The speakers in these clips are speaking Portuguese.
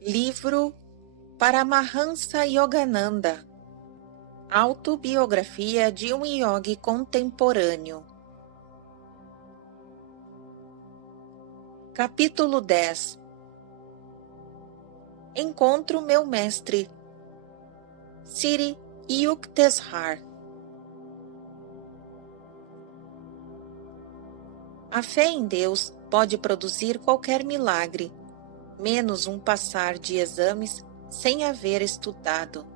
Livro Paramahansa Yogananda, Autobiografia de um Yogi Contemporâneo. Capítulo 10. Encontro meu mestre Sri Yukteswar. A fé em Deus pode produzir qualquer milagre, menos um passar de exames sem haver estudado.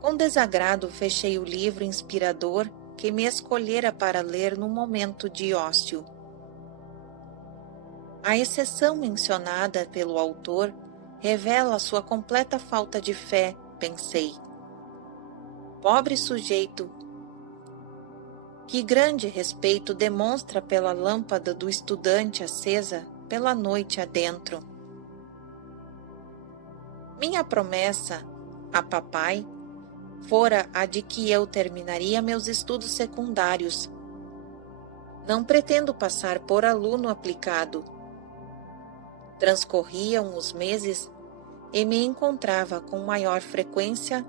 Com desagrado fechei o livro inspirador que me escolhera para ler no momento de ócio. A exceção mencionada pelo autor revela sua completa falta de fé, pensei. Pobre sujeito! Que grande respeito demonstra pela lâmpada do estudante acesa pela noite adentro. Minha promessa a papai fora a de que eu terminaria meus estudos secundários. Não pretendo passar por aluno aplicado. Transcorriam os meses e me encontrava com maior frequência,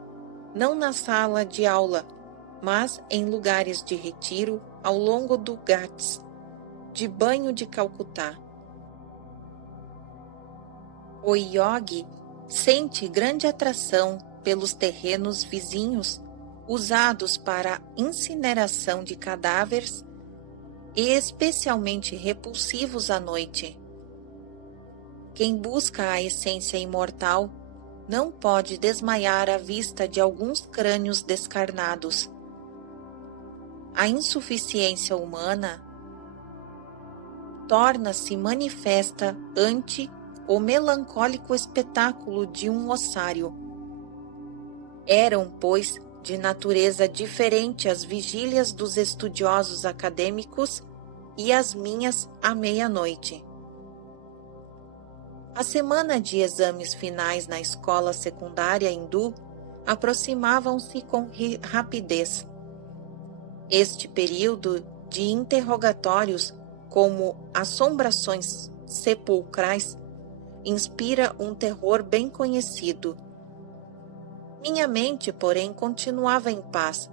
não na sala de aula, mas em lugares de retiro ao longo do Ghats, de banho de Calcutá. O yogi sente grande atração pelos terrenos vizinhos usados para incineração de cadáveres e especialmente repulsivos à noite. Quem busca a essência imortal não pode desmaiar à vista de alguns crânios descarnados. A insuficiência humana torna-se manifesta ante o melancólico espetáculo de um ossário. Eram, pois, de natureza diferente as vigílias dos estudiosos acadêmicos e as minhas à meia-noite. A semana de exames finais na escola secundária hindu aproximavam-se com rapidez. Este período de interrogatórios, como assombrações sepulcrais, inspira um terror bem conhecido. Minha mente, porém, continuava em paz.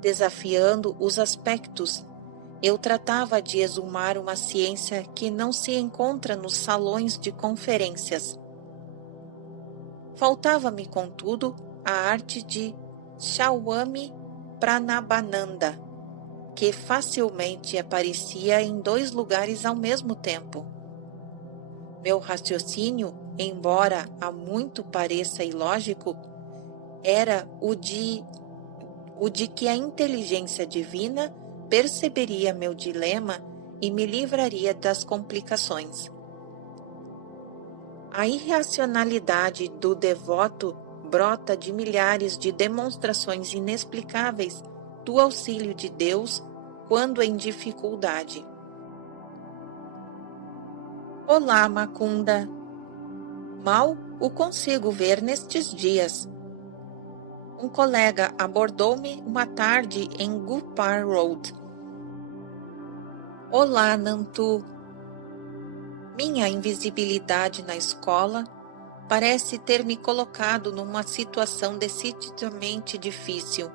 Desafiando os aspectos, eu tratava de exumar uma ciência que não se encontra nos salões de conferências. Faltava-me, contudo, a arte de Swami Pranabananda, que facilmente aparecia em 2 lugares ao mesmo tempo. Meu raciocínio, embora a muito pareça ilógico, era o de que a inteligência divina perceberia meu dilema e me livraria das complicações. A irracionalidade do devoto brota de milhares de demonstrações inexplicáveis do auxílio de Deus quando em dificuldade. Olá, Macunda. Mal o consigo ver nestes dias. Um colega abordou-me uma tarde em Gupar Road. Olá, Nantu. Minha invisibilidade na escola parece ter me colocado numa situação decididamente difícil.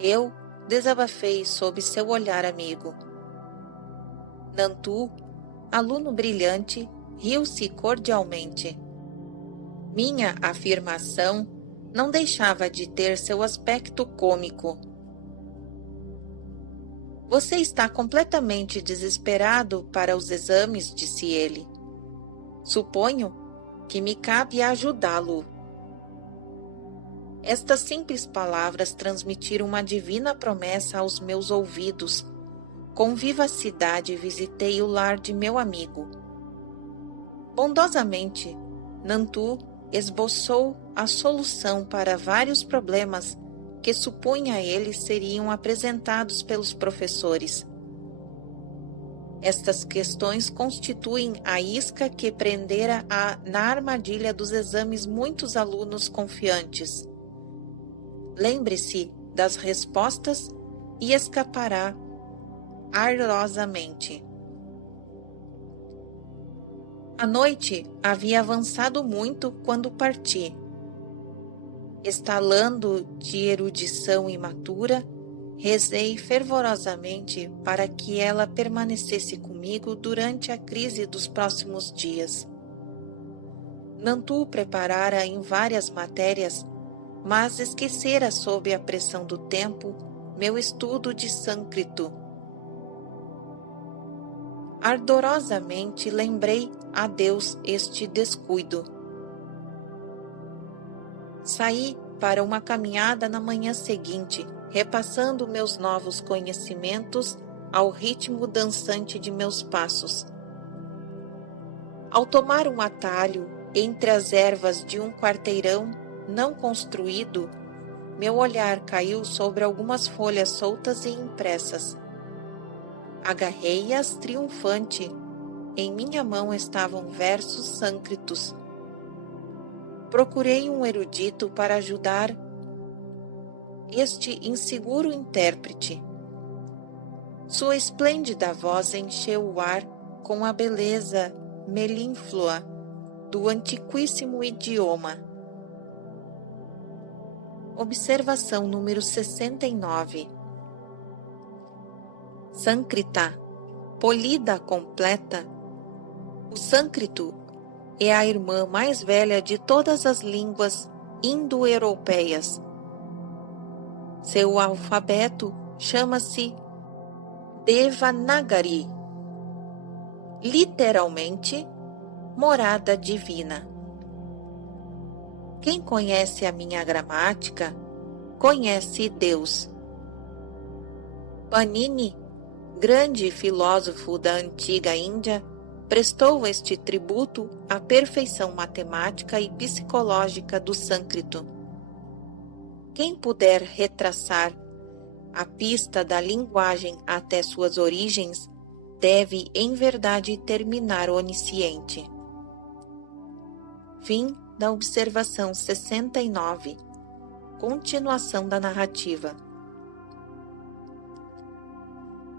Eu desabafei sob seu olhar amigo. Nantu, aluno brilhante, riu-se cordialmente. Minha afirmação não deixava de ter seu aspecto cômico. Você está completamente desesperado para os exames, disse ele. Suponho que me cabe ajudá-lo. Estas simples palavras transmitiram uma divina promessa aos meus ouvidos. Com vivacidade visitei o lar de meu amigo. Bondosamente, Nantu esboçou a solução para vários problemas que supunha eles seriam apresentados pelos professores. Estas questões constituem a isca que prendera na armadilha dos exames muitos alunos confiantes. Lembre-se das respostas e escapará airosamente. A noite havia avançado muito quando parti. Estalando de erudição imatura, rezei fervorosamente para que ela permanecesse comigo durante a crise dos próximos dias. Nantu preparara em várias matérias, mas esquecera sob a pressão do tempo meu estudo de sânscrito. Ardorosamente lembrei a Deus este descuido. Saí para uma caminhada na manhã seguinte, repassando meus novos conhecimentos ao ritmo dançante de meus passos. Ao tomar um atalho entre as ervas de um quarteirão não construído, meu olhar caiu sobre algumas folhas soltas e impressas. Agarrei-as triunfante. Em minha mão estavam versos sânscritos. Procurei um erudito para ajudar este inseguro intérprete. Sua esplêndida voz encheu o ar com a beleza melínflua do antiquíssimo idioma. Observação número 69. Sâncrita, polida completa. O sânscrito é a irmã mais velha de todas as línguas indo-europeias. Seu alfabeto chama-se Devanagari, literalmente, morada divina. Quem conhece a minha gramática, conhece Deus. Panini, grande filósofo da antiga Índia, prestou este tributo à perfeição matemática e psicológica do sânscrito. Quem puder retraçar a pista da linguagem até suas origens, deve em verdade terminar onisciente. Fim da observação 69. Continuação da narrativa.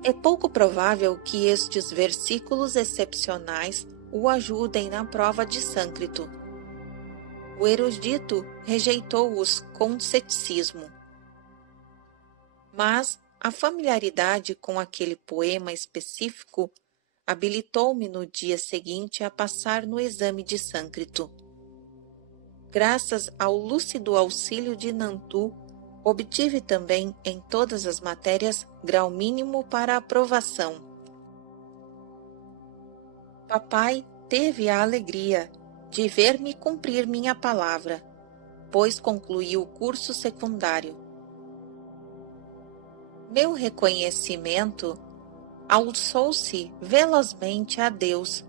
É pouco provável que estes versículos excepcionais o ajudem na prova de sânscrito. O erudito rejeitou-os com ceticismo. Mas a familiaridade com aquele poema específico habilitou-me no dia seguinte a passar no exame de sânscrito. Graças ao lúcido auxílio de Nantu, obtive também em todas as matérias grau mínimo para aprovação. Papai teve a alegria de ver-me cumprir minha palavra, pois concluí o curso secundário. Meu reconhecimento alçou-se velozmente a Deus,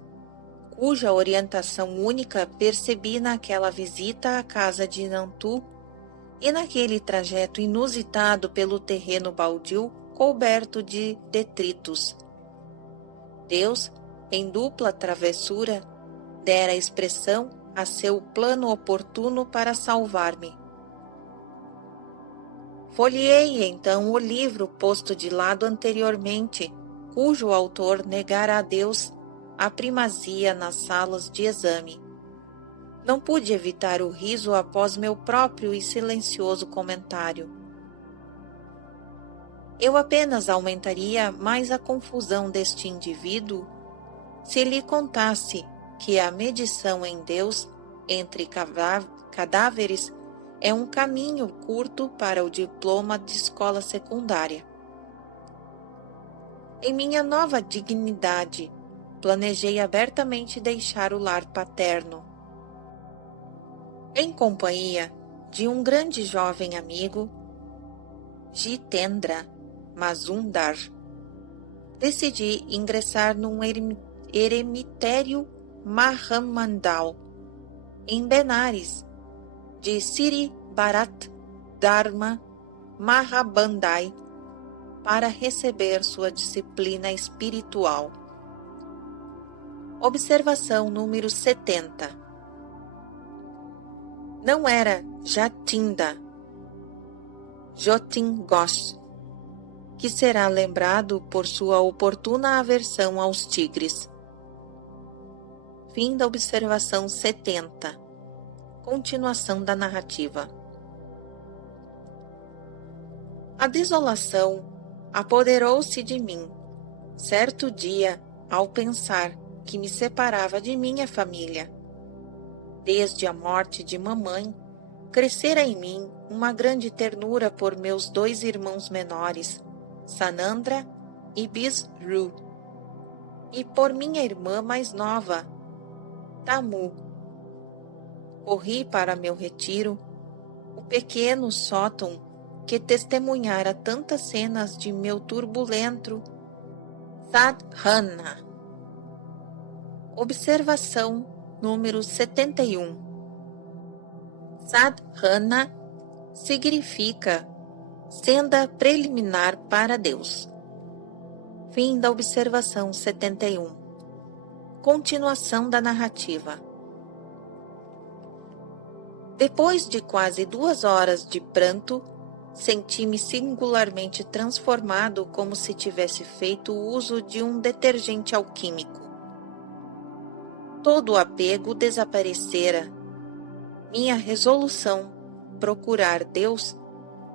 cuja orientação única percebi naquela visita à casa de Nantu e naquele trajeto inusitado pelo terreno baldio coberto de detritos. Deus, em dupla travessura, dera expressão a seu plano oportuno para salvar-me. Folheei então o livro posto de lado anteriormente, cujo autor negara a Deus a primazia nas salas de exame. Não pude evitar o riso após meu próprio e silencioso comentário. Eu apenas aumentaria mais a confusão deste indivíduo se lhe contasse que a medição em Deus entre cadáveres é um caminho curto para o diploma de escola secundária. Em minha nova dignidade, planejei abertamente deixar o lar paterno. Em companhia de um grande jovem amigo, Jitendra Mazumdar, decidi ingressar num eremitério Mahamandal, em Benares, de Sri Bharat Dharma Mahabandai, para receber sua disciplina espiritual. Observação número 70. Não era Jatinda, Jotin Ghosh, que será lembrado por sua oportuna aversão aos tigres. Fim da observação 70. Continuação da narrativa. A desolação apoderou-se de mim, certo dia, ao pensar que me separava de minha família. Desde a morte de mamãe, crescera em mim uma grande ternura por meus 2 irmãos menores, Sanandra e Bisru, e por minha irmã mais nova, Tamu. Corri para meu retiro, o pequeno sótão que testemunhara tantas cenas de meu turbulento sadhana. Observação número 71. Sadhana significa senda preliminar para Deus. Fim da observação 71. Continuação da narrativa. Depois de quase 2 horas de pranto, senti-me singularmente transformado, como se tivesse feito uso de um detergente alquímico. Todo o apego desaparecera. Minha resolução, procurar Deus,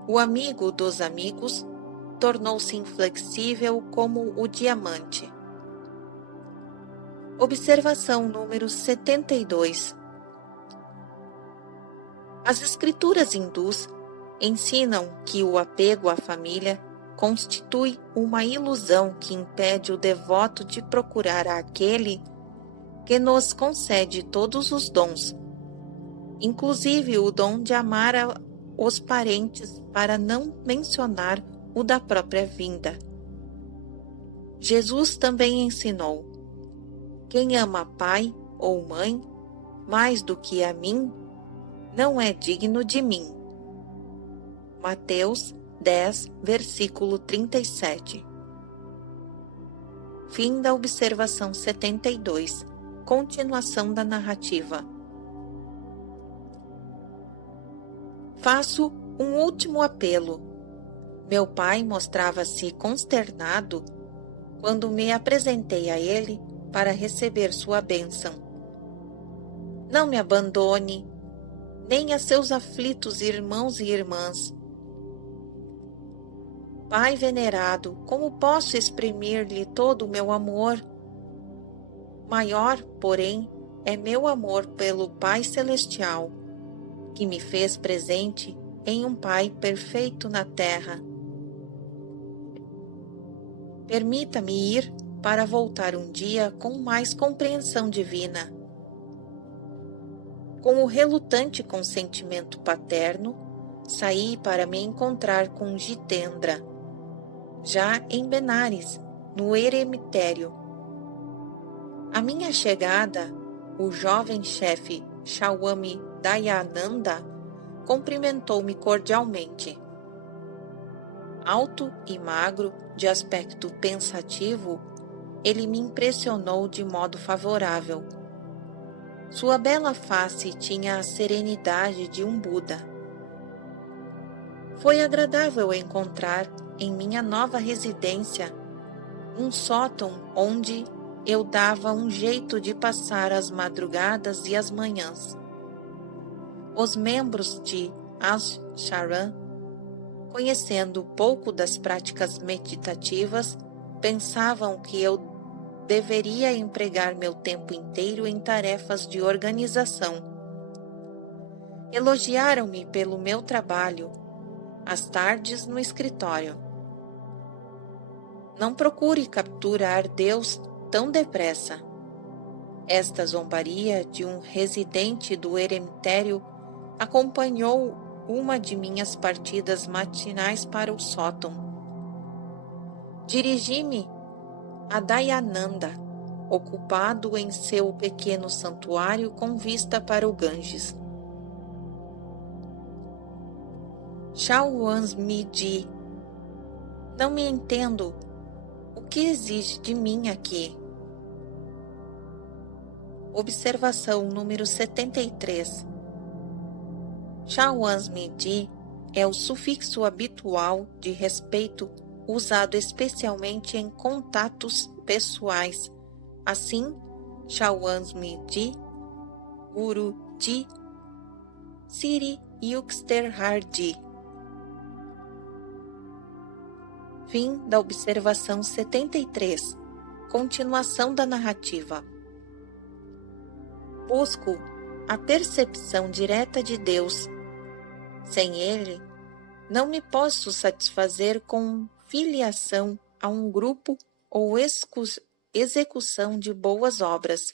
o amigo dos amigos, tornou-se inflexível como o diamante. Observação número 72. As escrituras hindus ensinam que o apego à família constitui uma ilusão que impede o devoto de procurar aquele que nos concede todos os dons, inclusive o dom de amar os parentes, para não mencionar o da própria vinda. Jesus também ensinou: quem ama pai ou mãe mais do que a mim, não é digno de mim. Mateus 10, versículo 37. Fim da observação 72. Continuação da narrativa. Faço um último apelo. Meu pai mostrava-se consternado quando me apresentei a ele para receber sua bênção. Não me abandone, nem a seus aflitos irmãos e irmãs. Pai venerado, como posso exprimir-lhe todo o meu amor? Maior, porém, é meu amor pelo Pai Celestial, que me fez presente em um Pai perfeito na terra. Permita-me ir para voltar um dia com mais compreensão divina. Com o relutante consentimento paterno, saí para me encontrar com Jitendra, já em Benares, no eremitério. A minha chegada, o jovem chefe Swami Dayananda cumprimentou-me cordialmente. Alto e magro, de aspecto pensativo, ele me impressionou de modo favorável. Sua bela face tinha a serenidade de um Buda. Foi agradável encontrar em minha nova residência um sótão onde eu dava um jeito de passar as madrugadas e as manhãs. Os membros de Ashram, conhecendo pouco das práticas meditativas, pensavam que eu deveria empregar meu tempo inteiro em tarefas de organização. Elogiaram-me pelo meu trabalho, às tardes no escritório. Não procure capturar Deus tão depressa. Esta zombaria de um residente do eremitério acompanhou uma de minhas partidas matinais para o sótão. Dirigi-me a Dayananda, ocupado em seu pequeno santuário com vista para o Ganges. Swami, não me entendo. O que exige de mim aqui? Observação número 73. Swami é o sufixo habitual de respeito usado especialmente em contatos pessoais. Assim, Shawamji, Guruji, Siri Yuxterharji. Fim da observação 73. Continuação da narrativa. Busco a percepção direta de Deus. Sem Ele, não me posso satisfazer com filiação a um grupo ou execução de boas obras.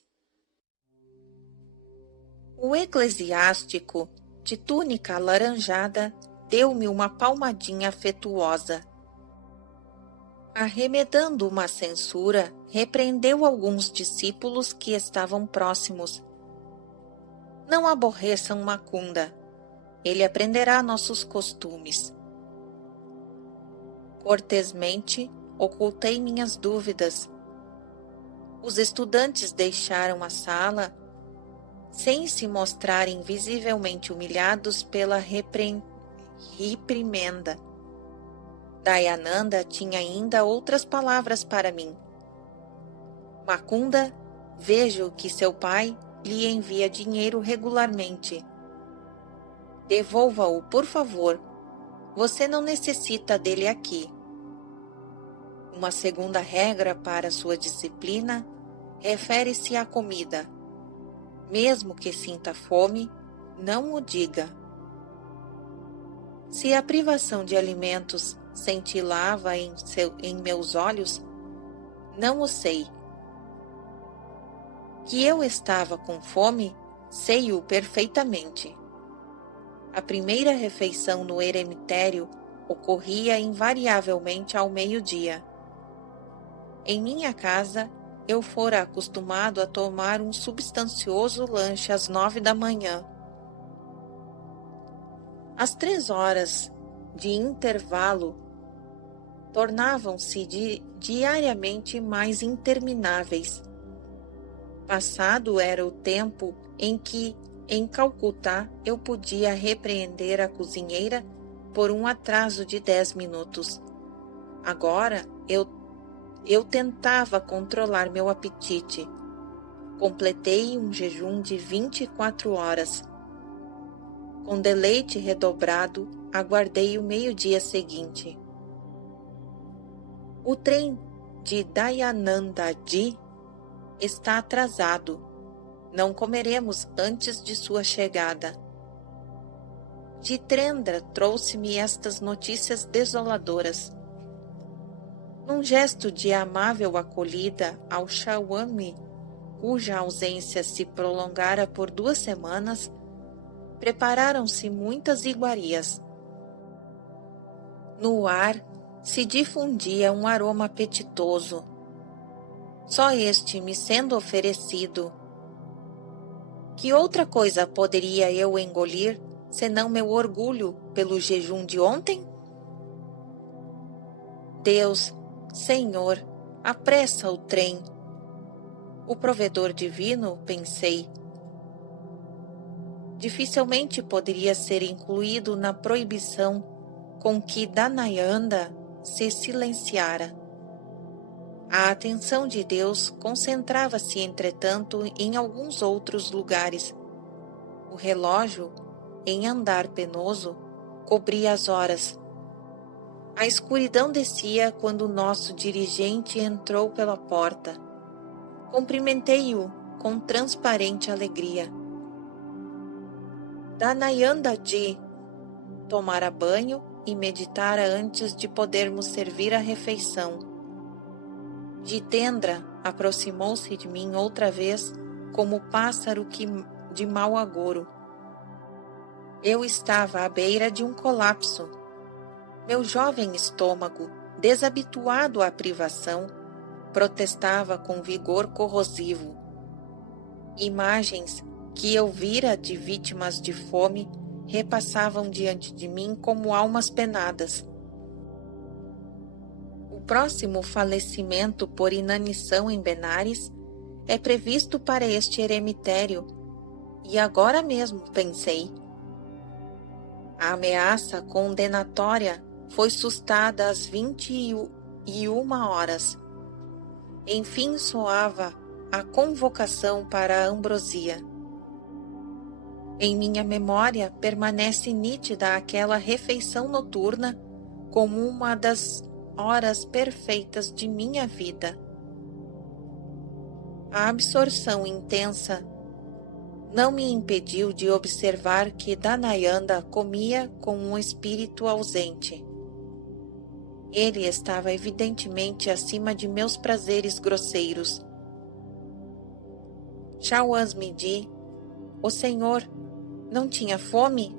O eclesiástico, de túnica alaranjada, deu-me uma palmadinha afetuosa. Arremedando uma censura, repreendeu alguns discípulos que estavam próximos. Não aborreçam Macunda. Ele aprenderá nossos costumes. Cortesmente, ocultei minhas dúvidas. Os estudantes deixaram a sala sem se mostrarem visivelmente humilhados pela reprimenda. Dayananda tinha ainda outras palavras para mim. Macunda, vejo que seu pai lhe envia dinheiro regularmente. Devolva-o, por favor. Você não necessita dele aqui. Uma segunda regra para sua disciplina refere-se à comida. Mesmo que sinta fome, não o diga. Se a privação de alimentos cintilava em meus olhos, não o sei. Que eu estava com fome, sei-o perfeitamente. A primeira refeição no eremitério ocorria invariavelmente ao meio-dia. Em minha casa, eu fora acostumado a tomar um substancioso lanche às 9 da manhã. As 3 horas de intervalo tornavam-se diariamente mais intermináveis. Passado era o tempo em que, em Calcutá, eu podia repreender a cozinheira por um atraso de 10 minutos. Agora, eu tentava controlar meu apetite. Completei um jejum de 24 horas. Com deleite redobrado, aguardei o meio-dia seguinte. O trem de Dayanandaji está atrasado. Não comeremos antes de sua chegada. Jitendra trouxe-me estas notícias desoladoras. Num gesto de amável acolhida ao Shawami, cuja ausência se prolongara por 2 semanas, prepararam-se muitas iguarias. No ar se difundia um aroma apetitoso. Só este me sendo oferecido. Que outra coisa poderia eu engolir, senão meu orgulho pelo jejum de ontem? Deus, Senhor, apressa o trem. O provedor divino, pensei, dificilmente poderia ser incluído na proibição com que Dayananda se silenciara. A atenção de Deus concentrava-se, entretanto, em alguns outros lugares. O relógio, em andar penoso, cobria as horas. A escuridão descia quando o nosso dirigente entrou pela porta. Cumprimentei-o com transparente alegria. Danayandaji tomara banho e meditara antes de podermos servir a refeição. Jitendra aproximou-se de mim outra vez como pássaro de mau agouro. Eu estava à beira de um colapso. Meu jovem estômago, desabituado à privação, protestava com vigor corrosivo. Imagens que eu vira de vítimas de fome repassavam diante de mim como almas penadas. O próximo falecimento por inanição em Benares é previsto para este eremitério, e agora mesmo pensei. A ameaça condenatória foi sustada às 21 horas. Enfim soava a convocação para a ambrosia. Em minha memória permanece nítida aquela refeição noturna como uma das horas perfeitas de minha vida. A absorção intensa não me impediu de observar que Dhanayanda comia com um espírito ausente. Ele estava evidentemente acima de meus prazeres grosseiros. Shawasmiji, o senhor não tinha fome?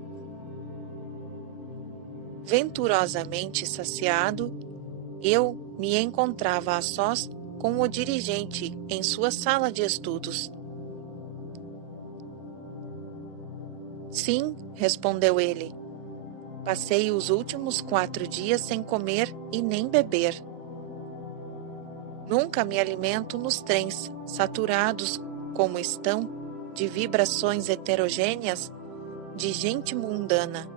Venturosamente saciado, eu me encontrava a sós com o dirigente em sua sala de estudos. Sim, respondeu ele. Passei os últimos 4 dias sem comer e nem beber. Nunca me alimento nos trens, saturados como estão de vibrações heterogêneas de gente mundana.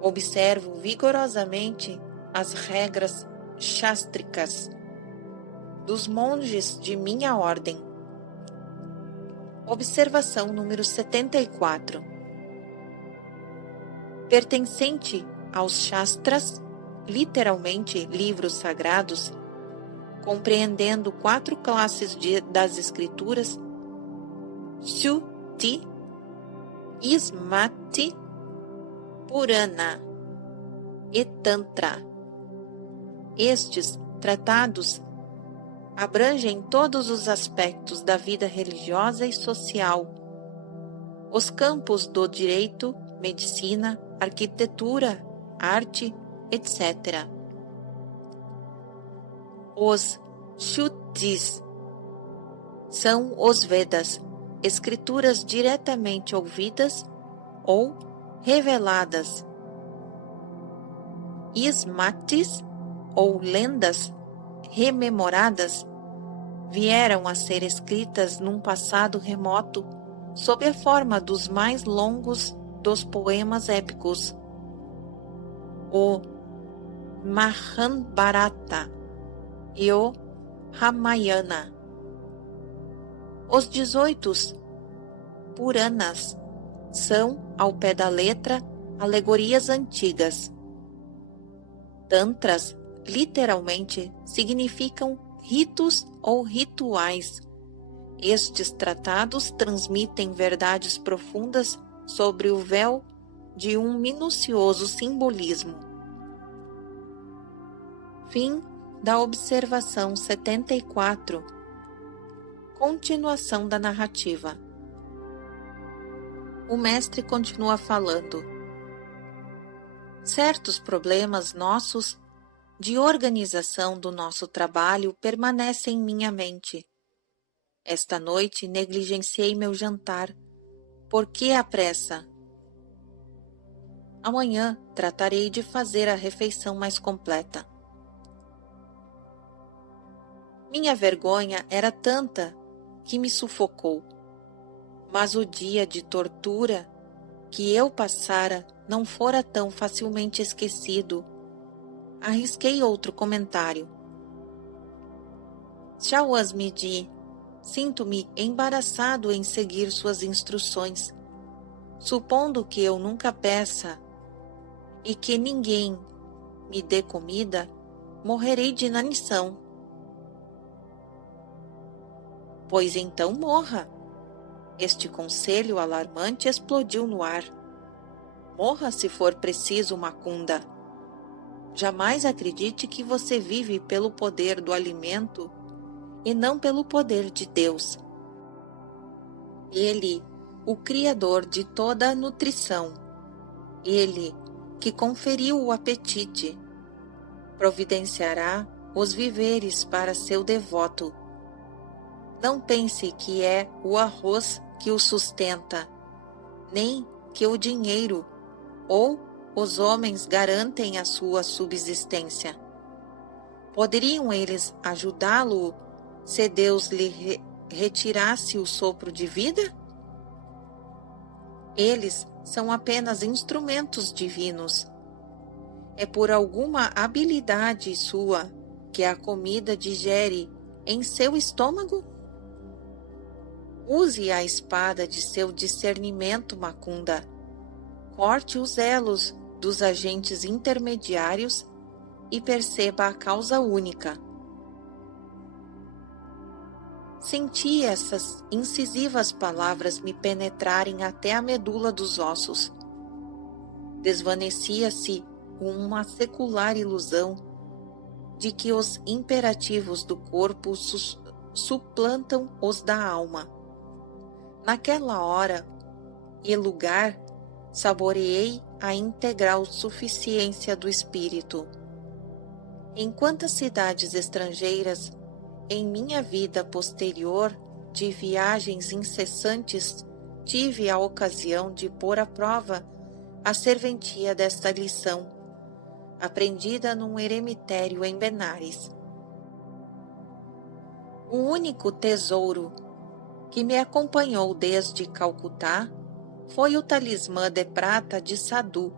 Observo vigorosamente as regras chástricas dos monges de minha ordem. Observação número 74. Pertencente aos Shastras, literalmente livros sagrados, compreendendo 4 classes das escrituras, Shruti, Smriti, Purana e Tantra. Estes tratados abrangem todos os aspectos da vida religiosa e social, os campos do direito, medicina, arquitetura, arte, etc. Os Shrutis são os Vedas, escrituras diretamente ouvidas ou reveladas. Smritis, ou lendas rememoradas, vieram a ser escritas num passado remoto sob a forma dos mais longos dos poemas épicos. O Mahabharata e o Ramayana. Os 18 Puranas são, ao pé da letra, alegorias antigas. Tantras, literalmente, significam ritos ou rituais. Estes tratados transmitem verdades profundas sobre o véu de um minucioso simbolismo. Fim da observação 74. Continuação da narrativa. O mestre continua falando. Certos problemas nossos de organização do nosso trabalho permanecem em minha mente. Esta noite negligenciei meu jantar. Por que a pressa? Amanhã tratarei de fazer a refeição mais completa. Minha vergonha era tanta que me sufocou. Mas o dia de tortura que eu passara não fora tão facilmente esquecido. Arrisquei outro comentário. Shawasmiji, sinto-me embaraçado em seguir suas instruções. Supondo que eu nunca peça e que ninguém me dê comida, morrerei de inanição. Pois então morra. Este conselho alarmante explodiu no ar. Morra se for preciso, Macunda. Jamais acredite que você vive pelo poder do alimento e não pelo poder de Deus. Ele, o Criador de toda a nutrição, Ele que conferiu o apetite, providenciará os víveres para seu devoto. Não pense que é o arroz que o sustenta, nem que o dinheiro ou os homens garantem a sua subsistência. Poderiam eles ajudá-lo se Deus lhe retirasse o sopro de vida? Eles são apenas instrumentos divinos. É por alguma habilidade sua que a comida digere em seu estômago? Use a espada de seu discernimento, Macunda. Corte os elos dos agentes intermediários e perceba a causa única. Senti essas incisivas palavras me penetrarem até a medula dos ossos. Desvanecia-se uma secular ilusão de que os imperativos do corpo suplantam os da alma. Naquela hora e lugar, saboreei a integral suficiência do espírito. Em quantas cidades estrangeiras, em minha vida posterior de viagens incessantes, tive a ocasião de pôr à prova a serventia desta lição, aprendida num eremitério em Benares. O único tesouro que me acompanhou desde Calcutá foi o talismã de prata de Sadhu,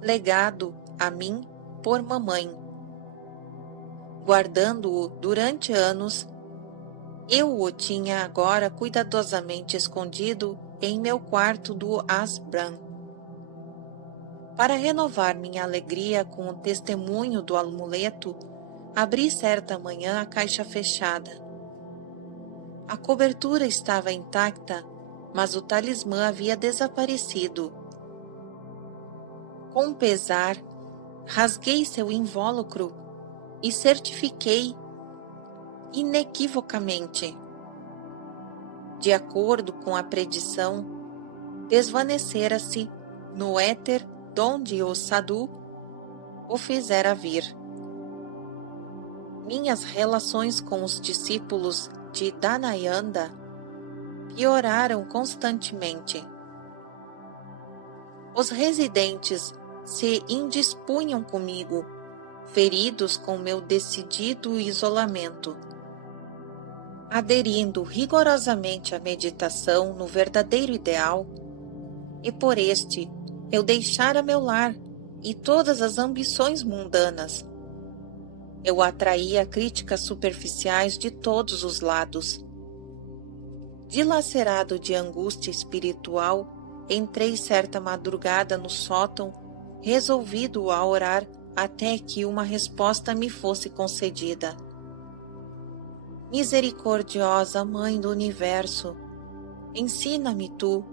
legado a mim por mamãe. Guardando-o durante anos, eu o tinha agora cuidadosamente escondido em meu quarto do Ashram. Para renovar minha alegria com o testemunho do amuleto, abri certa manhã a caixa fechada. A cobertura estava intacta, mas o talismã havia desaparecido. Com pesar, rasguei seu invólucro e certifiquei inequivocamente. De acordo com a predição, desvanecera-se no éter donde o Sadhu o fizera vir. Minhas relações com os discípulos de Dhanayanda pioraram constantemente. Os residentes se indispunham comigo, feridos com meu decidido isolamento. Aderindo rigorosamente à meditação no verdadeiro ideal, e por este eu deixara meu lar e todas as ambições mundanas. Eu atraía críticas superficiais de todos os lados. Dilacerado de angústia espiritual, entrei certa madrugada no sótão, resolvido a orar até que uma resposta me fosse concedida. Misericordiosa Mãe do Universo, ensina-me tu,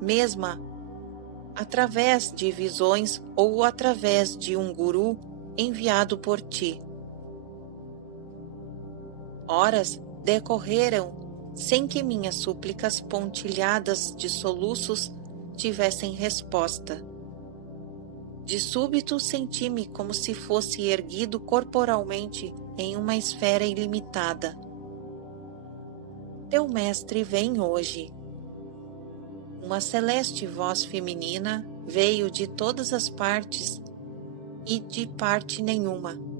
mesma, através de visões ou através de um guru enviado por ti. Horas decorreram sem que minhas súplicas pontilhadas de soluços tivessem resposta. De súbito senti-me como se fosse erguido corporalmente em uma esfera ilimitada. Teu mestre vem hoje. Uma celeste voz feminina veio de todas as partes e de parte nenhuma.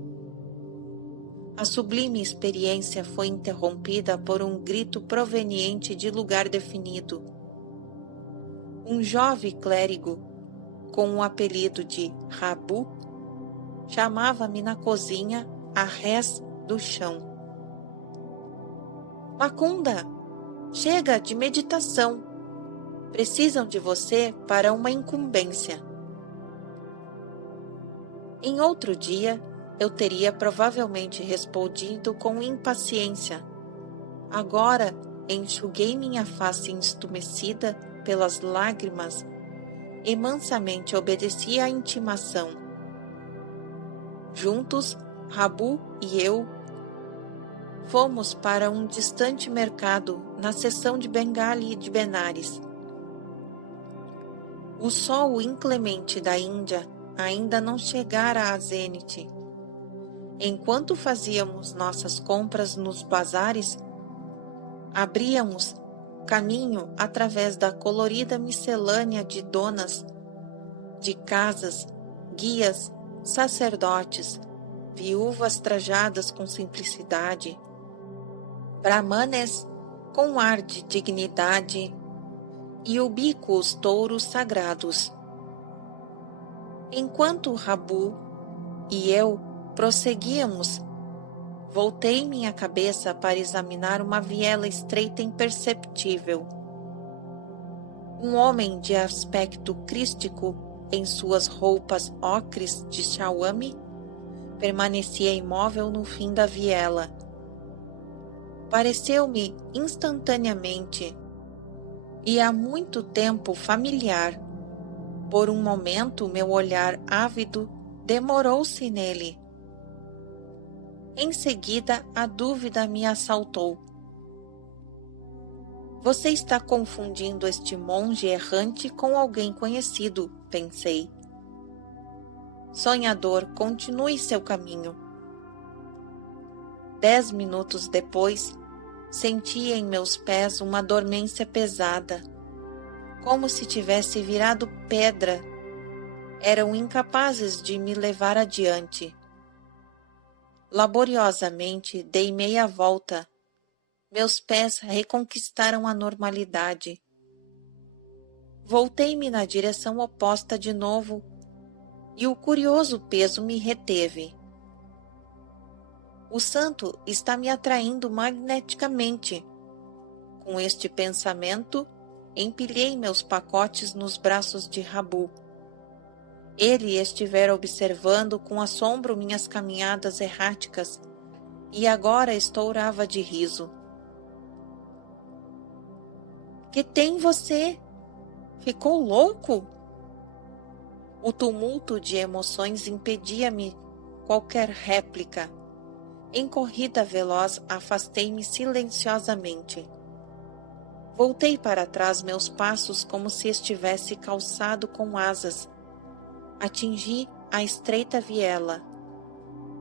A sublime experiência foi interrompida por um grito proveniente de lugar definido. Um jovem clérigo, com o apelido de Rabu, chamava-me na cozinha a rés do chão. Macunda, chega de meditação. Precisam de você para uma incumbência. Em outro dia, eu teria provavelmente respondido com impaciência. Agora, enxuguei minha face estumecida pelas lágrimas e mansamente obedeci à intimação. Juntos, Rabu e eu fomos para um distante mercado na seção de Bengali de Benares. O sol inclemente da Índia ainda não chegara a zênite. Enquanto fazíamos nossas compras nos bazares, abríamos caminho através da colorida miscelânea de donas de casas, guias, sacerdotes, viúvas trajadas com simplicidade, brahmanes com ar de dignidade e ubíquos touros sagrados. Enquanto Rabu e eu prosseguíamos, Voltei minha cabeça para examinar uma viela estreita e imperceptível. Um homem de aspecto crístico, em suas roupas ocres de chauame, permanecia imóvel no fim da viela. Pareceu-me instantaneamente e há muito tempo familiar. Por um momento, meu olhar ávido demorou-se nele. Em seguida, a dúvida me assaltou. Você está confundindo este monge errante com alguém conhecido, pensei. Sonhador, continue seu caminho. 10 minutos depois, senti em meus pés uma dormência pesada, como se tivesse virado pedra. Eram incapazes de me levar adiante. Laboriosamente dei meia volta. Meus pés reconquistaram a normalidade. Voltei-me na direção oposta de novo e o curioso peso me reteve. O santo está me atraindo magneticamente. Com este pensamento, empilhei meus pacotes nos braços de Rabu. Ele estivera observando com assombro minhas caminhadas erráticas e agora estourava de riso. Que tem você? Ficou louco? O tumulto de emoções impedia-me qualquer réplica. Em corrida veloz, afastei-me silenciosamente. Voltei para trás meus passos como se estivesse calçado com asas. Atingi a estreita viela.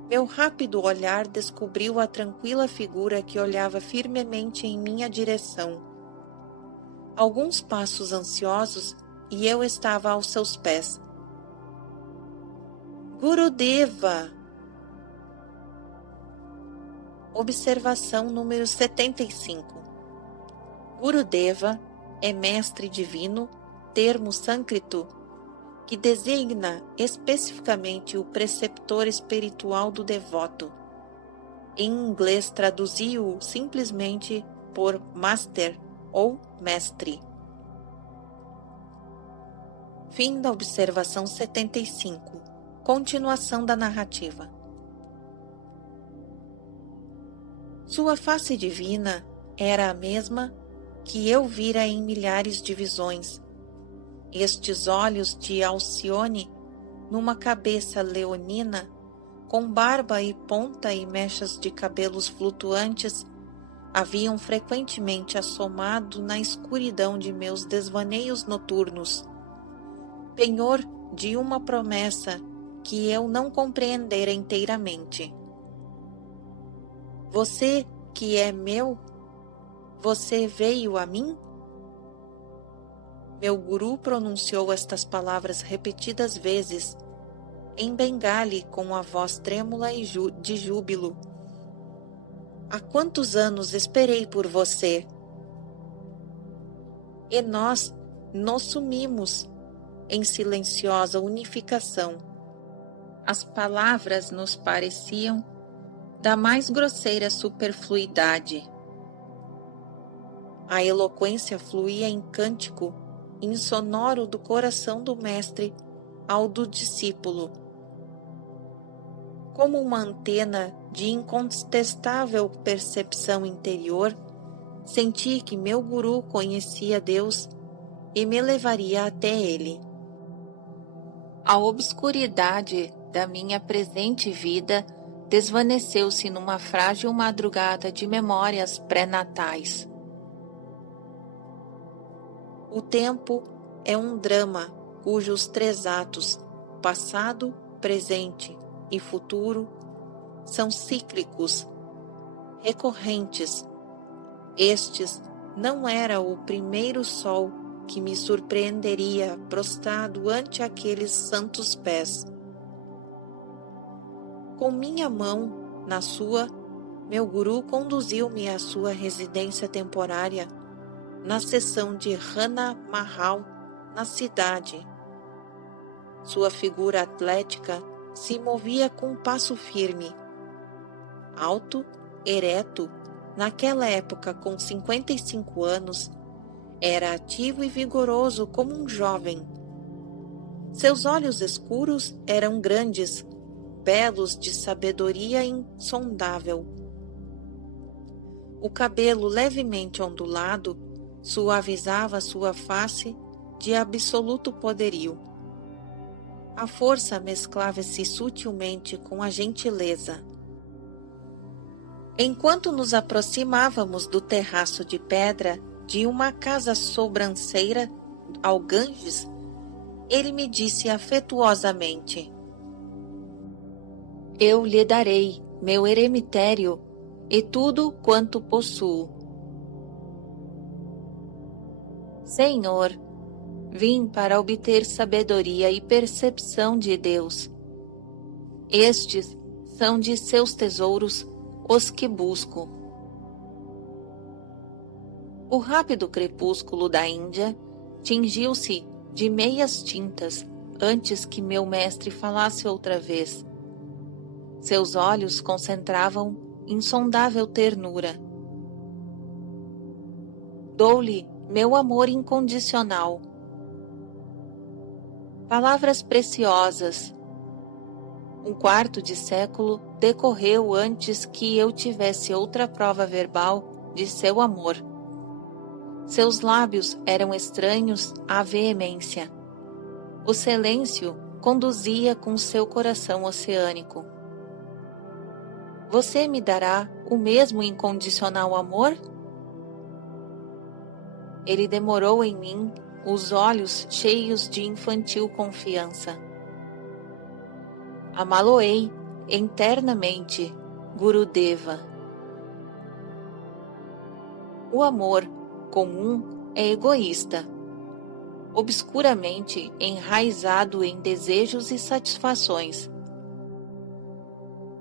Meu rápido olhar descobriu a tranquila figura que olhava firmemente em minha direção. Alguns passos ansiosos e eu estava aos seus pés. Gurudeva! Observação número 75. Gurudeva é mestre divino, termo sânscrito, que designa especificamente o preceptor espiritual do devoto. Em inglês traduziu-o simplesmente por master ou mestre. Fim da observação 75. Continuação da narrativa. Sua face divina era a mesma que eu vira em milhares de visões. Estes olhos de Alcione, numa cabeça leonina, com barba e ponta e mechas de cabelos flutuantes, haviam frequentemente assomado na escuridão de meus desvaneios noturnos, penhor de uma promessa que eu não compreendera inteiramente. Você que é meu, você veio a mim? Meu guru pronunciou estas palavras repetidas vezes, em bengali com a voz trêmula e de júbilo. Há quantos anos esperei por você? E nós nos sumimos em silenciosa unificação. As palavras nos pareciam da mais grosseira superfluidade. A eloquência fluía em cântico insonoro do coração do mestre ao do discípulo. Como uma antena de incontestável percepção interior, senti que meu guru conhecia Deus e me levaria até ele. A obscuridade da minha presente vida desvaneceu-se numa frágil madrugada de memórias pré-natais. O tempo é um drama cujos 3 atos, passado, presente e futuro, são cíclicos, recorrentes. Estes não era o primeiro sol que me surpreenderia prostrado ante aqueles santos pés. Com minha mão na sua, meu guru conduziu-me à sua residência temporária, na seção de Rana Mahal, na cidade. Sua figura atlética se movia com passo firme. alto, ereto, naquela época com 55 anos, era ativo e vigoroso como um jovem. Seus olhos escuros eram grandes, belos de sabedoria insondável. O cabelo levemente ondulado suavizava sua face de absoluto poderio. A força mesclava-se sutilmente com a gentileza. Enquanto nos aproximávamos do terraço de pedra de uma casa sobranceira ao Ganges, ele me disse afetuosamente: Eu lhe darei meu eremitério e tudo quanto possuo. Senhor, vim para obter sabedoria e percepção de Deus. Estes são de seus tesouros os que busco. O rápido crepúsculo da Índia tingiu-se de meias tintas antes que meu mestre falasse outra vez. Seus olhos concentravam insondável ternura. Dou-lhe meu amor incondicional. Palavras preciosas. Um quarto de século decorreu antes que eu tivesse outra prova verbal de seu amor. Seus lábios eram estranhos à veemência. O silêncio conduzia com seu coração oceânico. Você me dará o mesmo incondicional amor? Ele demorou em mim, os olhos cheios de infantil confiança. Amá-lo-ei eternamente, Gurudeva. O amor comum é egoísta, obscuramente enraizado em desejos e satisfações.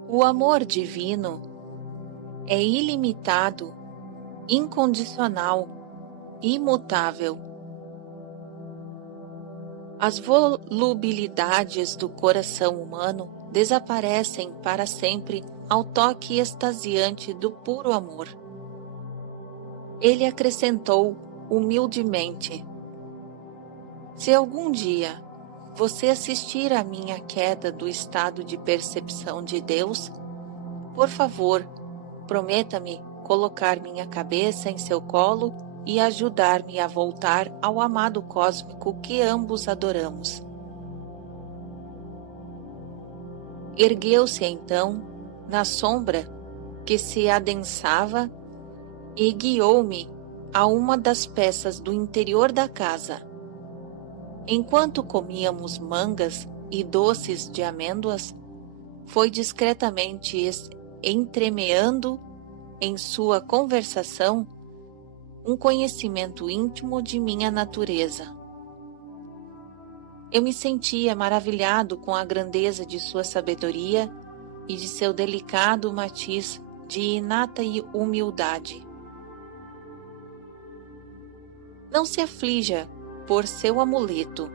O amor divino é ilimitado, incondicional, imutável. As volubilidades do coração humano desaparecem para sempre ao toque extasiante do puro amor. Ele acrescentou humildemente: Se algum dia você assistir à minha queda do estado de percepção de Deus, por favor, prometa-me colocar minha cabeça em seu colo e ajudar-me a voltar ao amado cósmico que ambos adoramos. Ergueu-se então, na sombra que se adensava, e guiou-me a uma das peças do interior da casa. Enquanto comíamos mangas e doces de amêndoas, foi discretamente entremeando em sua conversação um conhecimento íntimo de minha natureza. Eu me sentia maravilhado com a grandeza de sua sabedoria e de seu delicado matiz de inata humildade. Não se aflija por seu amuleto,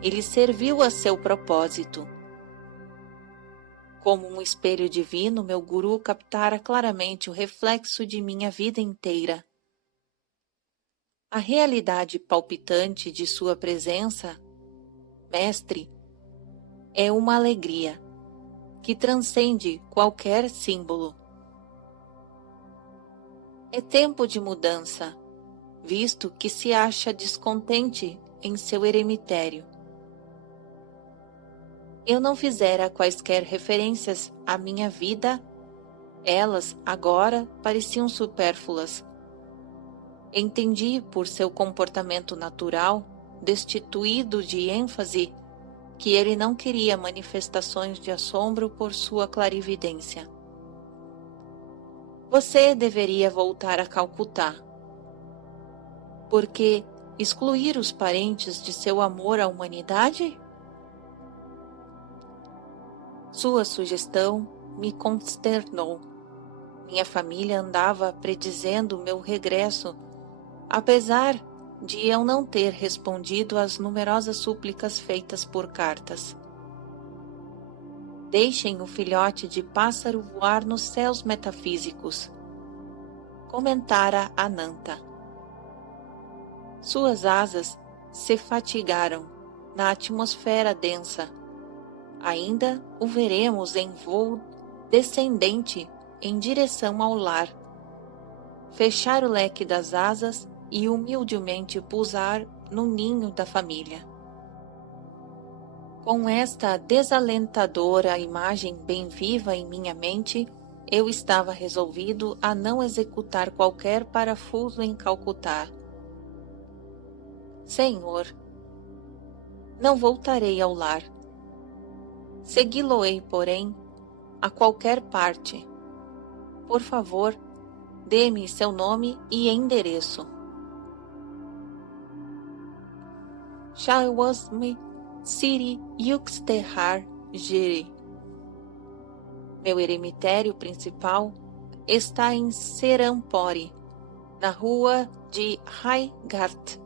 ele serviu a seu propósito. Como um espelho divino, meu guru captara claramente o reflexo de minha vida inteira. A realidade palpitante de sua presença, mestre, é uma alegria que transcende qualquer símbolo. É tempo de mudança, visto que se acha descontente em seu eremitério. Eu não fizera quaisquer referências à minha vida, elas agora pareciam supérfluas. Entendi por seu comportamento natural, destituído de ênfase, que ele não queria manifestações de assombro por sua clarividência. Você deveria voltar a Calcutá, porque excluir os parentes de seu amor à humanidade? Sua sugestão me consternou. Minha família andava predizendo meu regresso, apesar de eu não ter respondido às numerosas súplicas feitas por cartas. Deixem o filhote de pássaro voar nos céus metafísicos, comentara Ananta. Suas asas se fatigaram na atmosfera densa. Ainda o veremos em voo descendente em direção ao lar, fechar o leque das asas e humildemente pousar no ninho da família. Com esta desalentadora imagem bem viva em minha mente, eu estava resolvido a não executar qualquer parafuso em Calcutá. Senhor, não voltarei ao lar. Segui-lo-ei, porém, a qualquer parte. Por favor, dê-me seu nome e endereço. Shawasme Siri Yuxtehar Giri. Meu eremitério principal está em Serampore, na rua de Raigart.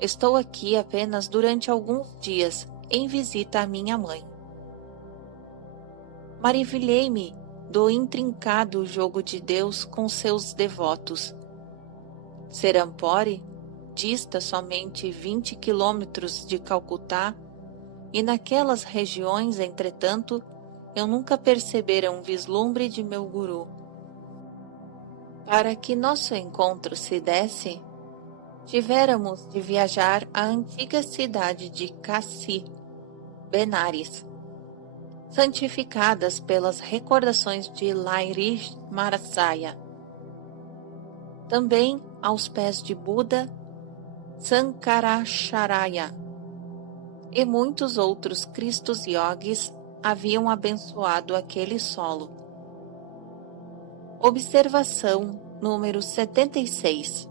Estou aqui apenas durante alguns dias, em visita à minha mãe. Maravilhei-me do intrincado jogo de Deus com seus devotos. Serampore dista somente 20 quilômetros de Calcutá, e naquelas regiões, entretanto, eu nunca percebera um vislumbre de meu guru. Para que nosso encontro se desse, tivéramos de viajar à antiga cidade de Kashi, Benares, santificadas pelas recordações de Lairish Marasaya. Também aos pés de Buda, Sankaracharya e muitos outros Cristos yogis haviam abençoado aquele solo. Observação número 76.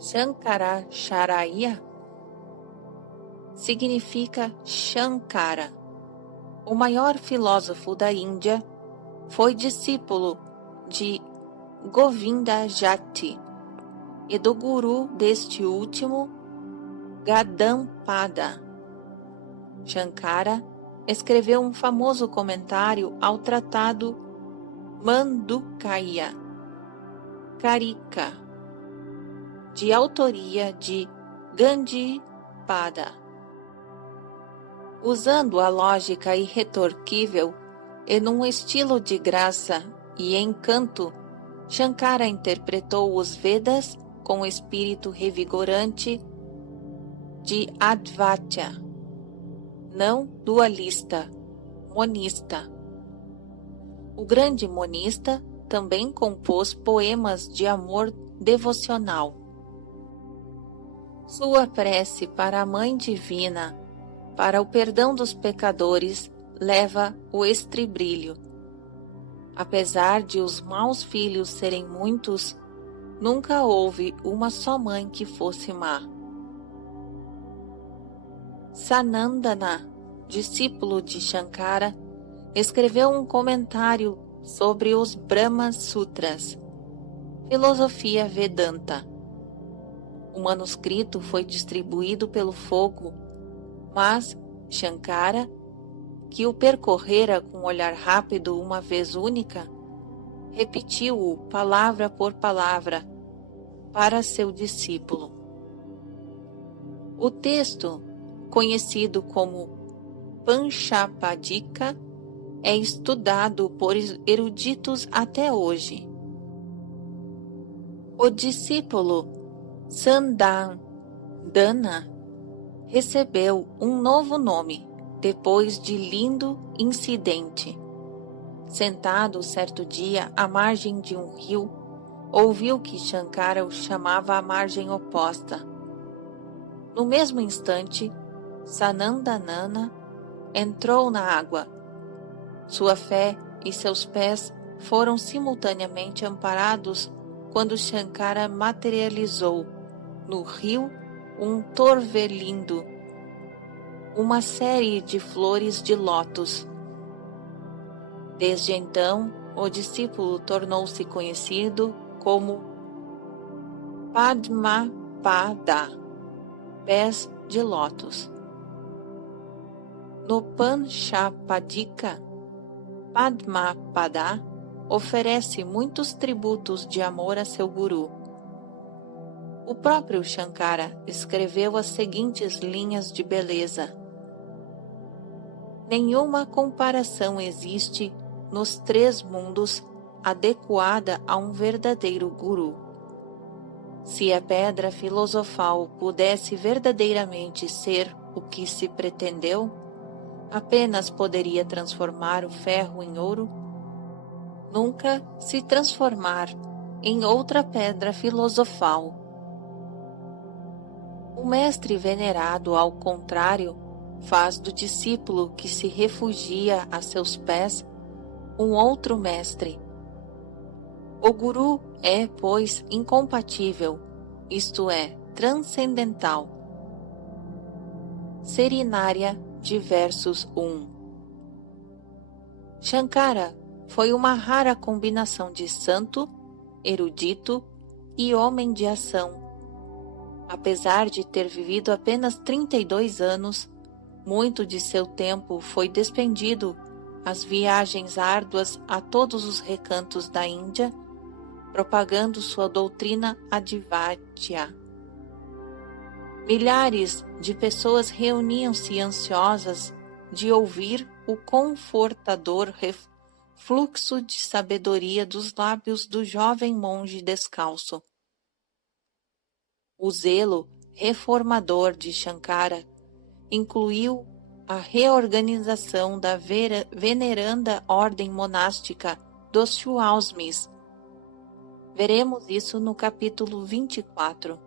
Shankaracharya significa Shankara. O maior filósofo da Índia foi discípulo de Govinda Jati e do guru deste último, Gadampada. Shankara escreveu um famoso comentário ao tratado Mandukya Karika, de autoria de Gandipada. Usando a lógica irretorquível e num estilo de graça e encanto, Shankara interpretou os Vedas com o espírito revigorante de Advaita, não dualista, monista. O grande monista também compôs poemas de amor devocional. Sua prece para a Mãe Divina, para o perdão dos pecadores, leva o estribilho. Apesar de os maus filhos serem muitos, nunca houve uma só mãe que fosse má. Sanandana, discípulo de Shankara, escreveu um comentário sobre os Brahma Sutras, filosofia Vedanta. O manuscrito foi distribuído pelo fogo, mas Shankara, que o percorrera com olhar rápido uma vez única, repetiu-o palavra por palavra para seu discípulo. O texto, conhecido como Panchapadika, é estudado por eruditos até hoje. O discípulo Sandandana recebeu um novo nome depois de lindo incidente. Sentado certo dia à margem de um rio, ouviu que Shankara o chamava à margem oposta. No mesmo instante, Sanandanana entrou na água. Sua fé e seus pés foram simultaneamente amparados quando Shankara materializou no rio um torvelindo, uma série de flores de lótus. Desde então, o discípulo tornou-se conhecido como Padmapada, pés de lótus. No Panchapadika, Padmapada oferece muitos tributos de amor a seu guru. O próprio Shankara escreveu as seguintes linhas de beleza: nenhuma comparação existe nos três mundos adequada a um verdadeiro guru. Se a pedra filosofal pudesse verdadeiramente ser o que se pretendeu, apenas poderia transformar o ferro em ouro, nunca se transformar em outra pedra filosofal. O mestre venerado, ao contrário, faz do discípulo que se refugia a seus pés um outro mestre. O guru é, pois, incompatível, isto é, transcendental. Serinária de versos 1. Shankara foi uma rara combinação de santo, erudito e homem de ação. Apesar de ter vivido apenas 32 anos, muito de seu tempo foi despendido às viagens árduas a todos os recantos da Índia, propagando sua doutrina Advaita. Milhares de pessoas reuniam-se ansiosas de ouvir o confortador fluxo de sabedoria dos lábios do jovem monge descalço. O zelo reformador de Shankara incluiu a reorganização da veneranda ordem monástica dos Shuasmis. Veremos isso no capítulo 24.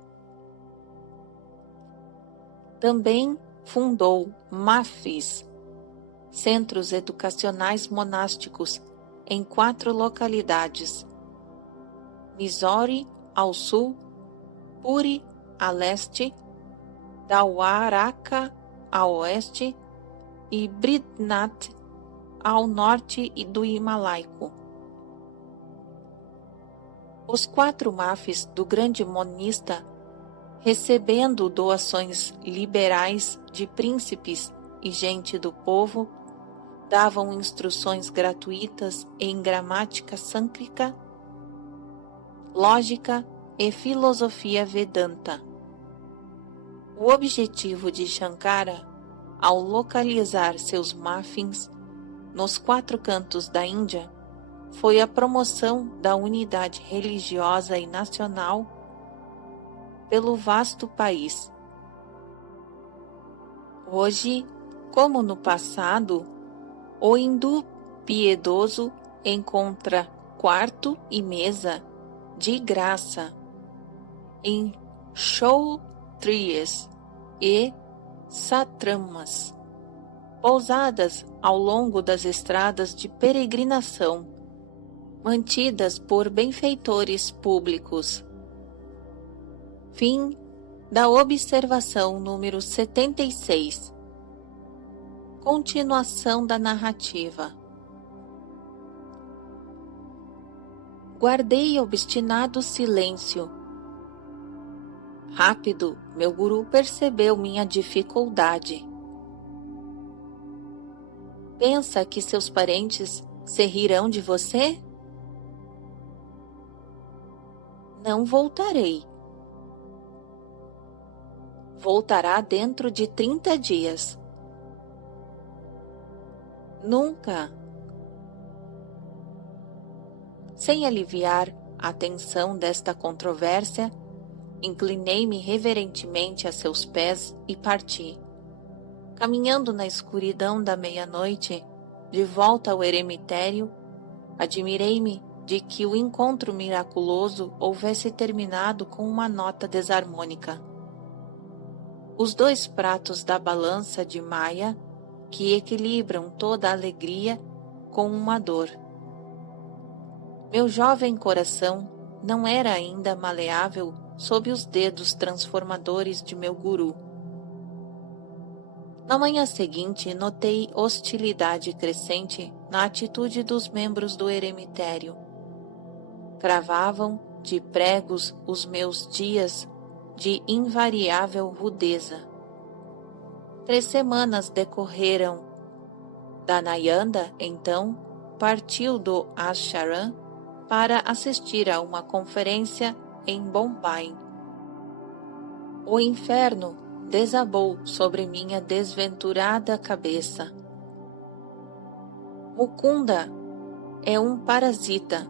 Também fundou MAFIS, centros educacionais monásticos, em 4 localidades: Mysore, ao sul, Puri, a leste, Dwaraka, a oeste, e Bridnath, ao norte do Himalaico. Os 4 MAFIS do grande monista, recebendo doações liberais de príncipes e gente do povo, davam instruções gratuitas em gramática sânscrita, lógica e filosofia Vedanta. O objetivo de Shankara, ao localizar seus MAFIs nos 4 cantos da Índia, foi a promoção da unidade religiosa e nacional pelo vasto país. Hoje, como no passado, o hindu piedoso encontra quarto e mesa de graça em kshotriyas e satramas, pousadas ao longo das estradas de peregrinação, mantidas por benfeitores públicos. Fim da observação número 76. Continuação da narrativa. Guardei obstinado silêncio. Rápido, meu guru percebeu minha dificuldade. Pensa que seus parentes se rirão de você? Não voltarei. Voltará dentro de 30 dias. Nunca. Sem aliviar a tensão desta controvérsia, inclinei-me reverentemente a seus pés e parti. Caminhando na escuridão da meia-noite, de volta ao eremitério, admirei-me de que o encontro miraculoso houvesse terminado com uma nota desarmônica. Os 2 pratos da balança de Maya, que equilibram toda a alegria com uma dor. Meu jovem coração não era ainda maleável sob os dedos transformadores de meu guru. Na manhã seguinte, notei hostilidade crescente na atitude dos membros do eremitério. Cravavam de pregos os meus dias de invariável rudeza. 3 semanas decorreram Dhanayanda, então, partiu do ashram para assistir a uma conferência em Bombay. O inferno desabou sobre minha desventurada cabeça. Mukunda é um parasita,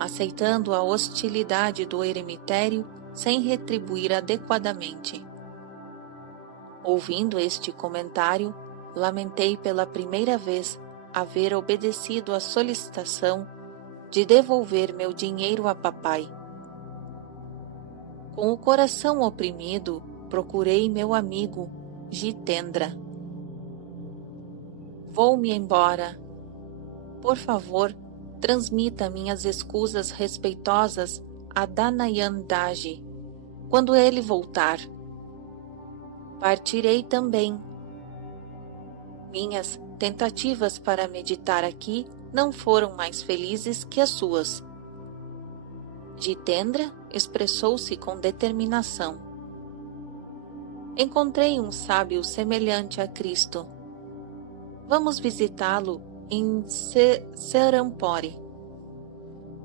aceitando a hostilidade do eremitério sem retribuir adequadamente. Ouvindo este comentário, lamentei pela primeira vez haver obedecido à solicitação de devolver meu dinheiro a papai. Com o coração oprimido, procurei meu amigo Jitendra. Vou-me embora. Por favor, transmita minhas escusas respeitosas a Dhanayandaji quando ele voltar. Partirei também. Minhas tentativas para meditar aqui não foram mais felizes que as suas. Jitendra expressou-se com determinação. Encontrei um sábio semelhante a Cristo. Vamos visitá-lo em Serampore.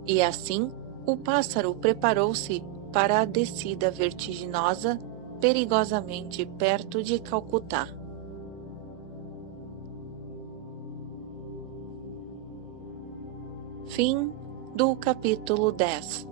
E assim, o pássaro preparou-se para a descida vertiginosa, perigosamente perto de Calcutá. Fim do capítulo 10.